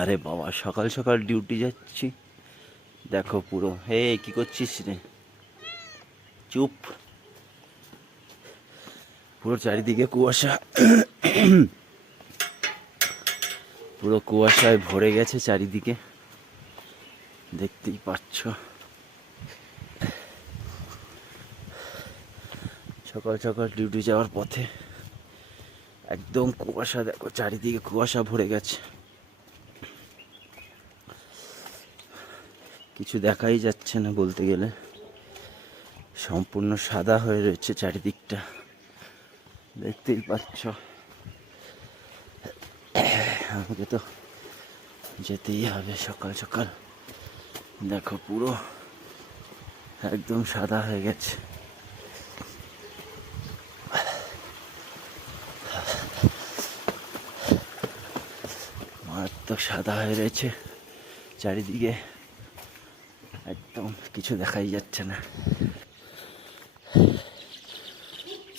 আরে বাবা, সকাল সকাল ডিউটি যাচ্ছি। দেখো পুরো। হে, কি করছিস রে? চুপ। পুরো চারিদিকে কুয়াশা। পুরো কুয়াশায় ভরে গেছে চারিদিকে। দেখতেই পাচ্ছ। সকাল সকাল ডিউটি যাওয়ার পথে একদম কুয়াশা, দেখো চারিদিকে কুয়াশা ভরে গেছে। কিছু দেখাই যাচ্ছে না বলতে গেলে। সম্পূর্ণ সাদা হয়ে রয়েছে চারিদিকটা। দেখতেই পাচ্ছ। আমাকে তো যেতেই হবে সকাল সকাল। দেখো পুরো একদম সাদা হয়ে গেছে। মারাত্মক সাদা হয়ে রয়েছে চারিদিকে। একদম কিছু দেখাই যাচ্ছে না।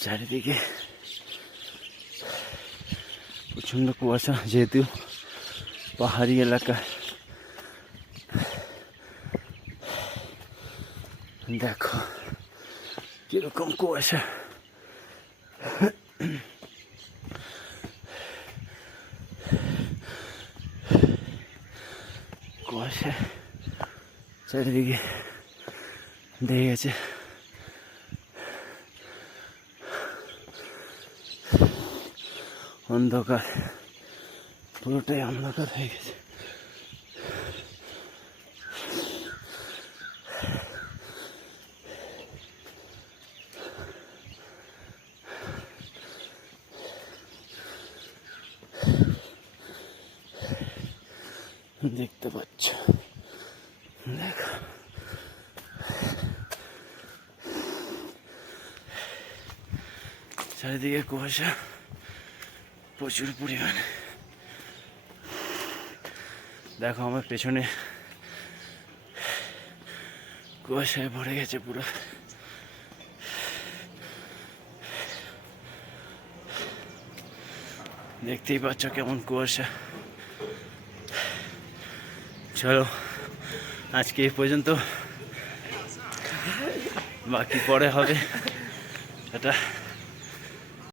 চারিদিকে প্রচণ্ড কুয়াশা, যেহেতু পাহাড়ি এলাকা। দেখো কীরকম কুয়াশা। কুয়াশা চারিদিকে দিয়ে গেছে অন্ধকার পুরোটাই অন্ধকার হয়ে গেছে। দেখতে পাচ্ছ। দেখো। চারিদিকে কুয়াশা, প্রচুর পরিমাণে। দেখো, আমার পেছনে কুয়াশায় ভরে গেছে পুরো। দেখতেই পাচ্ছ কেমন কুয়াশা। চলো। আজকে এই পর্যন্ত। বাকি পরে হবে। এটা